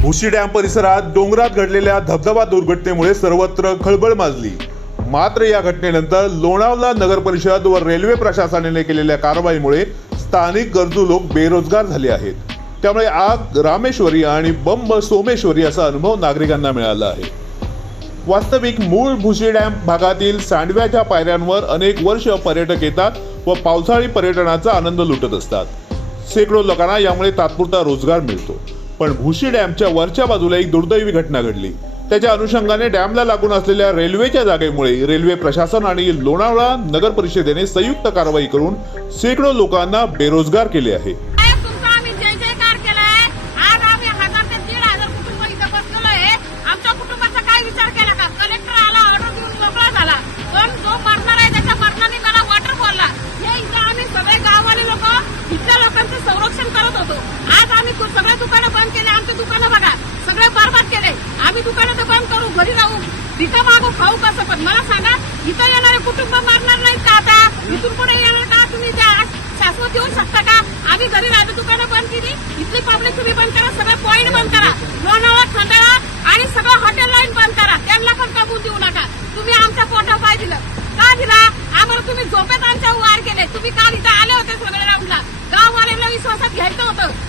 Bhushi dam परिसरात डोंगरात घडलेल्या धबधबा दुर्घटनेमुळे सर्वत्र खळबळ माजली। मात्र या घटनेनंतर लोणावळा नगर परिषद व रेल्वे प्रशासनाने केलेल्या कारवाईमुळे स्थानिक गरजू लोक बेरोजगार झाले आहेत। त्यामुळे आग रामेश्वरी आणि बंब सोमेश्वरी असा अनुभव नागरिकांना मिळाला आहे। वास्तविक मूळ भुशी डॅम भागातील सांडव्याच्या पायऱ्यांवर अनेक वर्ष पर्यटक येतात व पावसाळी पर्यटनाचा आनंद लुटत असतात। शेकडो लोकांना यामुळे तात्पुरता रोजगार मिळतो। पण भुशी डॅमच्या वरच्या बाजूला एक दुर्दैवी घटना घडली। त्याच्या अनुषंगाने डॅमला लागून असलेल्या रेल्वेच्या जागेमुळे रेल्वे प्रशासन आणि लोणावळा नगर परिषदेने संयुक्त कारवाई करून शेकडो लोकांना बेरोजगार केले आहे। संरक्षण करत होतो। आज आम्ही सगळे दुकानं बंद केले, आमचे दुकानं बघा सगळे बरबाद केले। आम्ही दुकानं तर बंद करू, घरी राहू, भिका मागू, खाऊ कसं? पण मला सांगा, इथं येणारे कुटुंब मारणार नाहीत का? आता इथून पुढे येणार का? तुम्ही त्या शाश्वत देऊ शकता का? आम्ही घरी राहतो, दुकानं बंद केली, इथली पब्लिक तुम्ही बंद करा, सगळे पॉईंट बंद करा, लोणावळा खंडाळा आणि सगळं हॉटेल लाईन बंद करा, त्यांना पण कबूल देऊ नका। तुम्ही आमच्या पोटावर काय दिलं? का दिला? आम्हाला तुम्ही झोपेत आमच्या वार केले। तुम्ही काल इथं आले होते सगळे राऊंडला, गाववाल्यांना विश्वासात घ्यायचं होतं।